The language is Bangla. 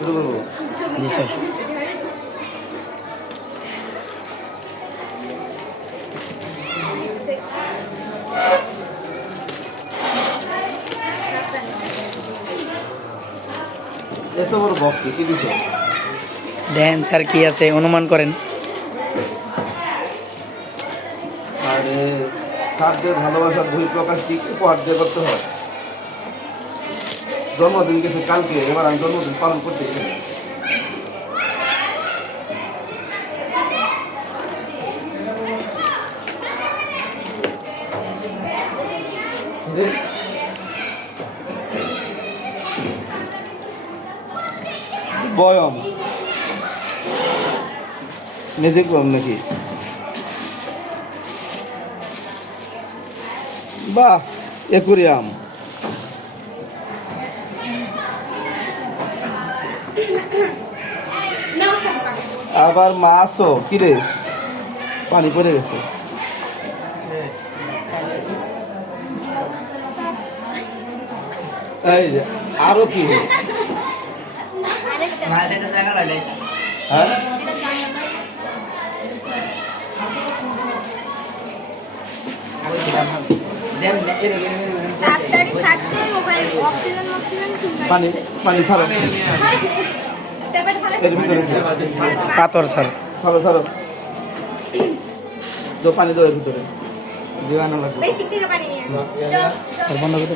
শুরু করবো? জি স্যার। এত বড় বক্স কি দিছো? দেন স্যার কি আছে অনুমান করেন। আরে স্যারদের ভালোবাসার বহিঃপ্রকাশ কি উপহার দিয়ে করতে হয়? জন্মদিন গেছে কালকে, এবার আমি জন্মদিন পালন করতে গেছি। বয়ম মেজিক বয়ম নাকি? বাহ, একুরিয়াম। আবার মাছও কিরে, পানি পড়ে গেছে। এই যে, আরো কি হলো? হ্যাঁ পানি পানি ছাড়ো, এর ভিতরে পাথর স্যার। ছাড়ো ছাড়ো, তো পানি দেওয়ার ভিতরে জীবাণু লাগবে। স্যার বন্ধ করে